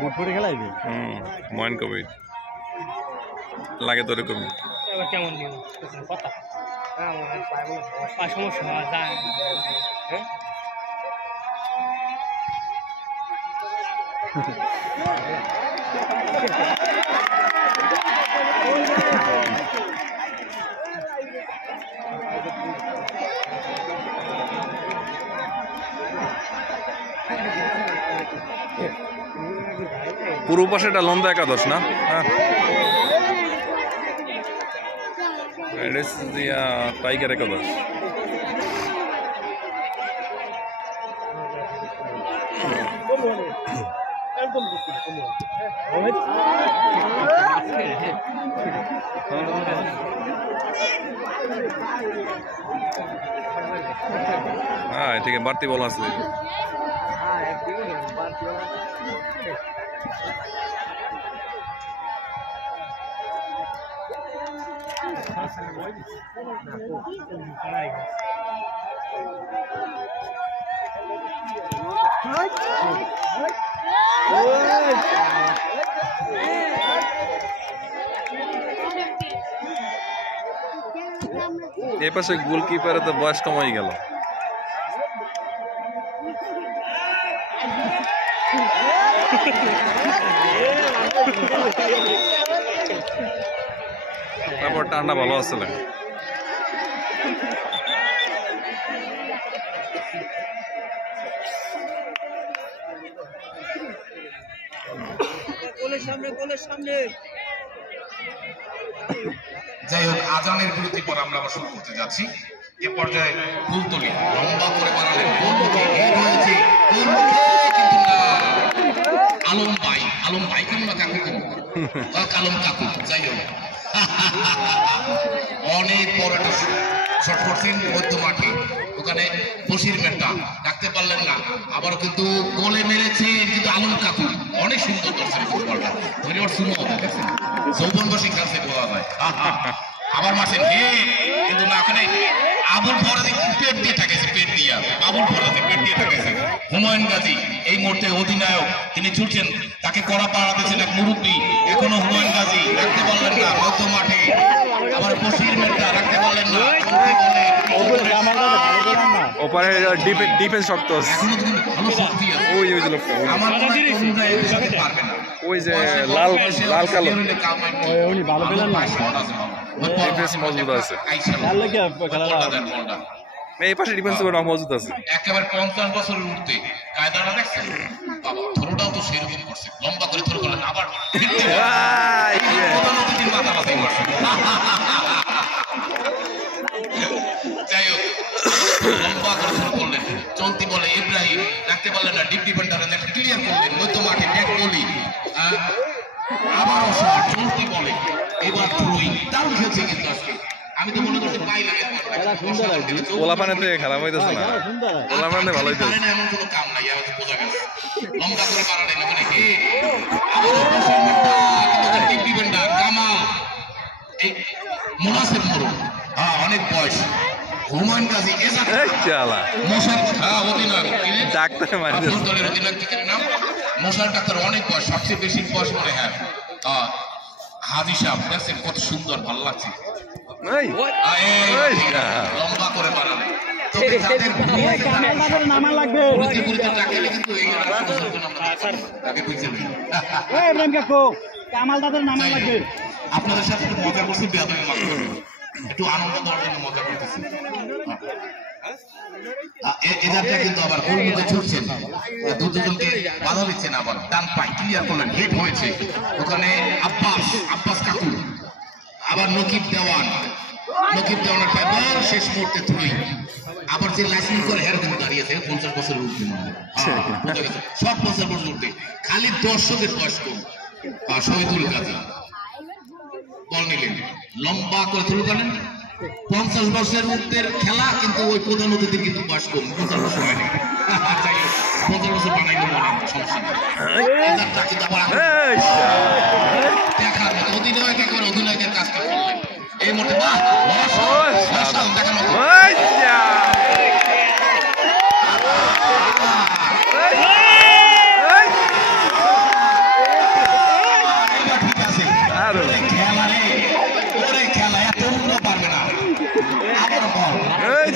বুট ফুটে খেলাইবে ময়ন কবি লাগে তোর কবি কেমন কথা সমস্যা যায় পূর্ব পাশে এটা লম্বা একাদশ না? হ্যাঁ টাইগার একাদশ। হ্যাঁ ঠিক আছে, বাড়তি বল আছে। এ পাশে গোলকিপারে তো বয়স কম হয়ে গেল। তারপর ঠান্ডা ভালো আছে লাগে। যাই হোক, আজানের বিরতি পর আমরা আবার শুরু করতে যাচ্ছি। এ পর্যায়ে ফুলতলি লম্বা করে বাড়ালেন আলম ভাই কেমন কাকু কালম কাকু। যাই হোক, অনেক বড় একটা শট করছেন মধ্য মাঠে, ওখানে বসির মেটা ডাকতে পারলেন না, আবারও কিন্তু গোলে মেরেছে কিন্তু আলম কাকু অনেক সুন্দর করছেন ফুটবলটা। ধন্যবাদ সুন্দর দেখেছেন, যৌবন বসে খেলছে বলা যায়। আবার মারছেন কিন্তু না, ওখানে আবুল ফরাজি পেট দিয়ে থাকেছে, পেট দিয়া আবুল ফরাজি পেট দিয়ে থাকেছে। হুমায়ুন গাজী এই মুহূর্তে অধিনায়ক, তিনি ছুটছেন, তাকে কড়া পাড়া দিয়েছেন এক মুরব্বী, এখনো হুমায়ুন গাজী রাখতে পারলেন না মধ্য মাঠে। আবার বসির মেটা রাখতে পারলেন না, ওপারে ডিফেন্স শক্ত আছে। ওই ওই যে লোকটা, ওই যে লাল লাল কালো ডিফেন্স মজবুত আছে। এই পাশে ডিফেন্স মজবুত আছে। একেবারে 50 বছরের উঠতে কায়দাটা দেখছেন বাবা, থ্রোটাও তো সেরকম করছে, লম্বা করে থ্রো করলেন, আবার মাথামাথাই করছে। যাই হোক, লম্বা করে থ্রো করলেন, চলতি বলে ইব্রাহিম রাখতে পারলেন না, ডিপ ডিফেন্ডার ক্লিয়ার করলেন মধ্য মাঠে ব্যাক বলি, আবারও শট চলতি বলে, এবার থ্রোই দারুণ খেলছে কিন্তু আজকে। আমি তো মনে করছি পাই লাগে ওলাপানেতে খারাপ হইতেছে না, ওলাপানে ভালো হইতেছে না, এমন কোনো কাম নাই, আমাকে বোঝা গেছে। লম্বা করে বাড়ালেন ওখানে কি ডিপ ডিফেন্ডার কামাল, এই মুনাসিব মরু, হ্যাঁ অনেক বয়স। হুমায়ুন গাজী ডাক্তার দলের অধিনায়ক নাম মোশারফ ডাক্তার, অনেক বয়স, সবচেয়ে বেশি বয়স মনে হয় হাজি সাহেব, দেখছেন কত সুন্দর, ভালো লাগছে। লম্বা করে বাড়ালেন, আপনাদের সাথে মজা করছি, একটু আনন্দ দেওয়ার জন্য মজা করতেছি। এজারটা কিন্তু আবার গোলমুখে ছুটছেন, দুজনকে বাধা দিচ্ছেন, আবার ডান পাই ক্লিয়ার করলেন, হিট হয়েছে ওখানে আব্বাস কাকু, আবার নকিব দেওয়ানের পায় বল, শেষ মুহূর্তে থ্রোই। আবার যে লাইসেন্স করে হের কিন্তু দাঁড়িয়েছে 50 বছরের উঠতে, সব 50 বছর উঠতে, খালি দর্শকের বয়স কম। শহীদুল গাজী বল নিলেন, লম্বা করে থ্রো করলেন, 50 বছরের উর্ধ্বের খেলা, কিন্তু ওই প্রধান অতিথির কিন্তু বয়স কম, 50 বছর হয়নি। কিছু বানাইতে বলেন, সমস্যা নেই। এজারটা কিন্তু আবার দেখার মতো অধিনায়ক একবার অধিনায়কের কাজটা করলেন এই মুহূর্তে। বাহ, দেখার মতো। ঠিক আছে, খেলা রে, ওরে খেলা এত পারবে না। আবার বল,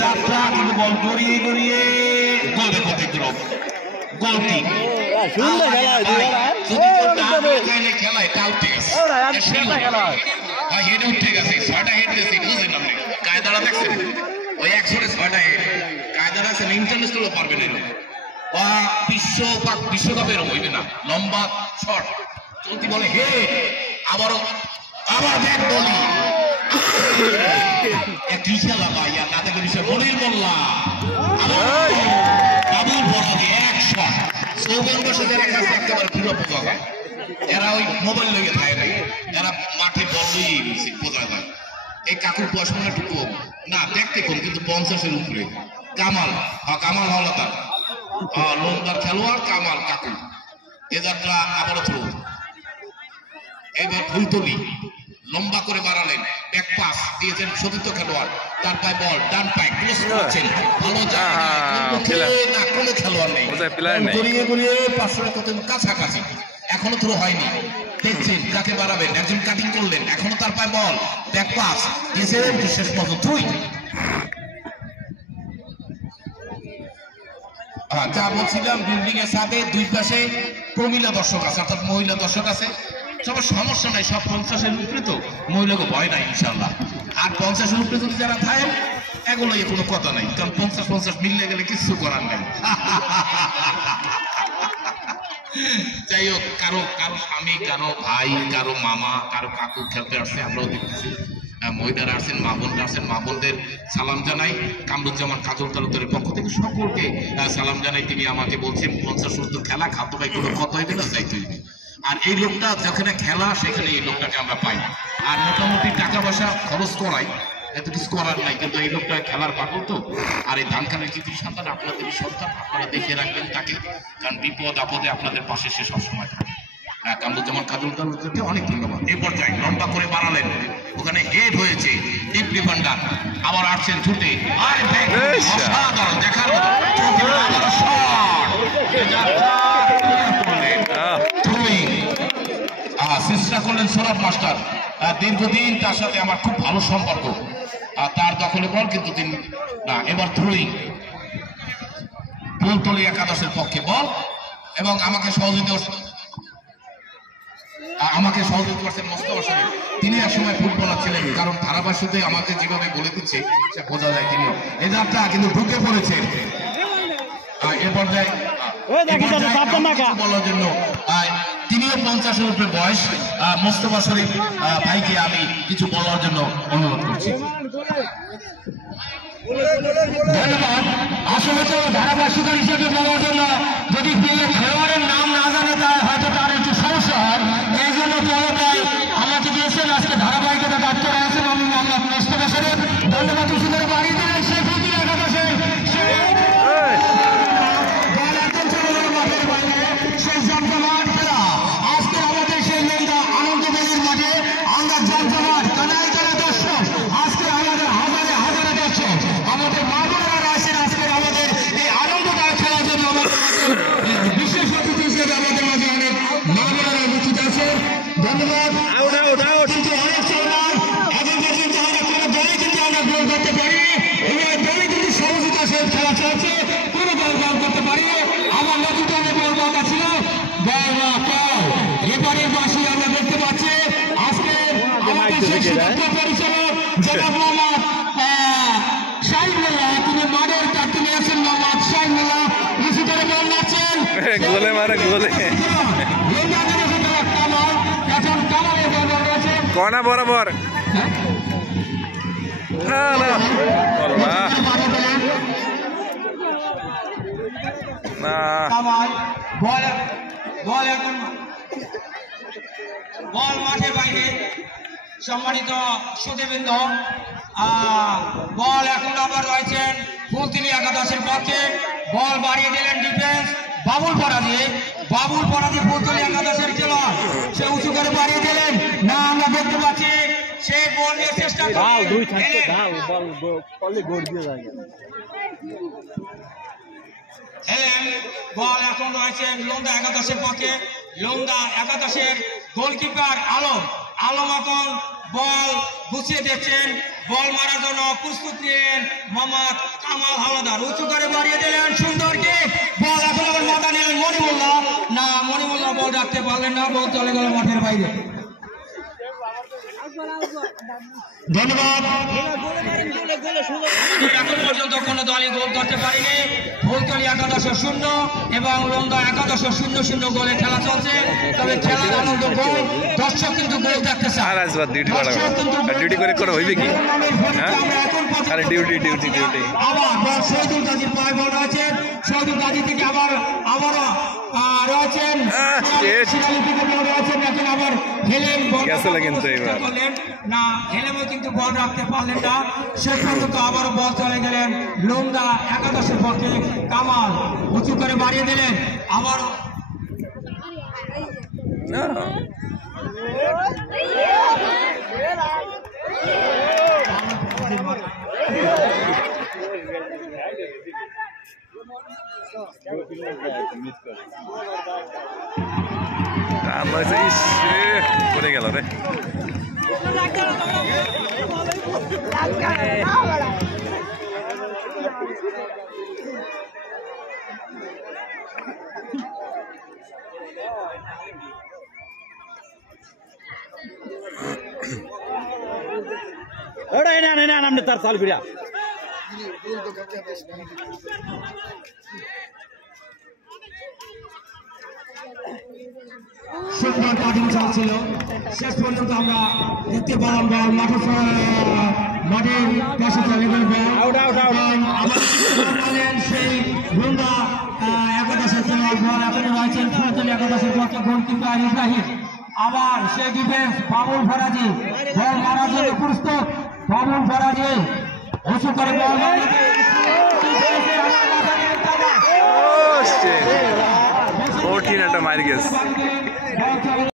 যাত্রা কিন্তু বল গড়িয়ে গড়িয়ে গোল দেখতে দিল, গোল কিক। সুন্দর খেলা হয় খেলায় টাউট ঠিক আছে, হেড উঠে গেছে, 6টা হেড দিয়েছে, বুঝলেন আপনি কায়দাটা দেখছেন, ওই 106টা হেড কায়দাটা আছে, ইন্টারন্যাশনালও পারবে না বা বিশ্বকাপের হইবে না। লম্বা শট চলতি বলে হে, আবার ব্যাট বলি কি খেলা ভাই, আর না দেখে বিষয় মনির মোল্লা বাবুল বড় এক শট। সৌগন্ধ সাথে কাছে একেবারে পুরো বোঝা যায়, এরা ওই মোবাইল লেগে থাকে নাই, এরা মাঠে বললেই বোঝা যায়। এই কাকুর বয়স মনে একটু কম না, দেখতে কম, কিন্তু 50-এর উপরে। কামাল হাওলাদার, লম্বার খেলোয়াড় কামাল কাকু। এ যাত্রা আবারও থ্রো, এবার ফুলতলি লম্বা করে বাড়ালেন, ব্যাক পাস দিয়েছেন সতীর্থ খেলোয়াড়, তার পায়ে বল, ডান পায়ে ক্রস করছেন, ভালো না, কোনো খেলোয়াড় নেই, গড়িয়ে গড়িয়ে 500 কত কাছাকাছি, এখনো থ্রো হয়নি। দেখছেন কাকে বাড়াবেন, একজন কাটিং করলেন, এখনো তার পায়ে বল, ব্যাক পাস দিয়েছেন, শেষ পর্যন্ত থ্রোই। যা বলছিলাম, বিল্ডিং এর সাথে দুই পাশে প্রমিলা দর্শক আছে, অর্থাৎ মহিলা দর্শক আছে। সবার সমস্যা নাই, সব 50-এর উপরে তো, মহিলাকে ভয় নাই ইনশাল্লাহ। আর 50-এর উপরে যদি যারা থাকে এগুলো কোনো কথা নাই, কারণ 50-50 মিললে গেলে কিছু করার নেই। যাই হোক, কারো স্বামী, কারো ভাই, কারো মামা, কারো কাকু খেলতে আসছে, আমরাও দেখতেছি। মহিলারা আসছেন, মা বোনরা আসছেন, মা বোনদের সালাম জানাই। কামরুজ্জামান কাজল তালুকদারের পক্ষ থেকে সকলকে সালাম জানাই। তিনি আমাকে বলছেন 50 খেলা, খাদ্য ভাই কোনো কথা হইবে না, যাইতে হইবে। আর এই লোকটা যেখানে খেলা সেখানে এই লোকটাকে আমরা পাই, আর মোটামুটি টাকা পয়সা খরচ করাই, এত কিছু করার নাই, কিন্তু এই লোকটা খেলার পাগল তো। আর এই ধানখানের কৃতি সন্তান, আপনাদের সন্তান, আপনারা দেখে রাখবেন তাকে, কারণ বিপদ আপদে আপনাদের পাশে সে সবসময় থাকে। কামরুজ্জামান কাজল তালুকদারকে অনেক ধন্যবাদ। এই পর্যায়ে লম্বা করে বাড়ালেন, ওখানে হেড হয়েছে, ডিপ ডিফেন্ডার আবার আসছেন ছুটে, অসাধারণ দেখার চেষ্টা করলেন সৌরভ মাস্টার। দীর্ঘদিন তার সাথে আমার খুব ভালো সম্পর্ক, তার দখলে বল, কিন্তু তিনি না, এবার থ্রোইং, ফুলতলি একাদশের পক্ষে বল, এবং আমাকে সহযোগিতা করছেন মোস্তফা শরীফ। তিনি একসময় ফুটবলার ছিলেন, কারণ ধারাভাষ্যতে আমাকে যেভাবে বলে দিচ্ছে সে বোঝা যায় তিনি এই যাত্রা কিন্তু ঢুকে পড়েছেন। এ পর্যায়ে বলার জন্য তিনিও 50-এর উপরে বয়স, মোস্তফা শরীফ ভাইকে আমি কিছু বলার জন্য অনুরোধ করছি। ধন্যবাদ। আসলে তো ধারাভাষ্যকার হিসেবে বলার জন্য যদি খেলোয়াড়ের নাম না জানে তাই হয়তো তার একটু সমস্যা হয়, এই জন্য বলটাই আমাকে দিয়েছেন। আজকে ধারাবাহিকতা দায়িত্ব রয়েছেন আমি মোহাম্মদ মোস্তফা শরীফ। ধন্যবাদ। সুন্দর বাড়ি দেন সেই প্রতি একাদশে সেই জমজমাট খেলা আজকে আমাদের সেই লেন্দা আনন্দবাড়ির মাঠে আমরা জমজমাট কানাই কানা দর্শক, আজকে আমাদের হাজারে হাজারে দর্শক, আমাদের মা বোনেরা আসেন আজকে আমাদের এই আনন্দদায়ক খেলার জন্য। আমাদের বিশেষ অতিথি হিসেবে আমাদের মাঝে অনেক মা বোনেরা উপস্থিত আছে। ধন্যবাদ। কিন্তু অনেক চলমান এখন পর্যন্ত আমরা কোনো দলে কিন্তু আমরা গোল করতে পারি, এবার দলে কিন্তু সহযোগিতা সে খেলা চলছে, কোনো দল গোল করতে পারি। আমার নতুন অনেক বল বাঁকা ছিল, এবারের বাসী আমরা দেখতে পাচ্ছি আজকে আমাদের সেই সুদক্ষ পরিচালক জনাব মোহাম্মদ শাহিন মোল্লা, তিনি মাঠের ক্যাপ্টেন আছেন মোহাম্মদ শাহিন মোল্লা, নিচু করে বল নাচ্ছেন, গোলে মারে গোলে কনা বরাবর বল মাঠের বাইরে। সম্মানিত সুধীবৃন্দ, বল এখন আবার রয়েছেন ফুলতলি একাদশের পক্ষে, বল বাড়িয়ে দিলেন ডিফেন্স, বাবুল পরাজি ফুলতলি একাদশের খেলোয়াড় সে উঁচু করে বাড়িয়ে দিলেন না আমরা দেখতে পাচ্ছি সে বল নিয়ে চেষ্টা দাও দুই থাকতে করলেন দাও বল বলে গোল দিয়ে যায় হেলেন বল এখন রয়েছে লোন্দা একাদশের পক্ষে লোন্দা একাদশের গোলকিপার আলম এখন বল গুছিয়ে দিচ্ছেন বল মারার জন্য প্রস্তুত নিলেন মোহাম্মদ কামাল হাওলাদার উঁচু করে বাড়িয়ে দিলেন সুন্দর কে বল এখন আবার মাথা নিলেন মণিমুল্লাহ বল রাখতে পারলেন না বল চলে গেল মাঠের বাইরে ধন্যবাদ এখন পর্যন্ত কোনো দলই গোল করতে পারেনি ফুলতলি একাদশের 0 এবং লোন্দা একাদশের 0-0 গোলে খেলা চলছে তবে খেলার আনন্দ গোল দর্শক কিন্তু গোল দেখতে চায় আর আসবার ডিউটি করে হইবে কি হ্যাঁ আরে ডিউটি আবার বল শহীদুল গাজীর পায়ে বল রয়েছে শহীদুল গাজী থেকে আবারও রয়েছেন শিলালি থেকে বল রয়েছেন এখন আবার হেলেন বল কিন্তু এবার না হেলেমও কিন্তু বল রাখতে পারলেন না শেষ পর্যন্ত আবারও বল চলে গেলেন লোন্দা একাদশের পক্ষে কামাল উঁচু করে বাড়িয়ে দিলেন আবারও করে গেল রে ওরে না নামনে তার চাল ফিরা সুন্দর কাটিং চলছিল শেষ পর্যন্ত আমরা দেখতে পেলাম বল মাঠের পাশে চলে গেল সেই লোন্দা একাদশের খেলোয়াড় বল এখন রয়েছেন ফুলতলি একাদশের পক্ষে গোলকিপার ইব্রাহিম আবার সেই ডিফেন্স বাবুল ফরাজি বল মারার জন্য প্রস্তুত বাবুল ফরাজি উঁচু করে বল কঠিন একটা মার গেছে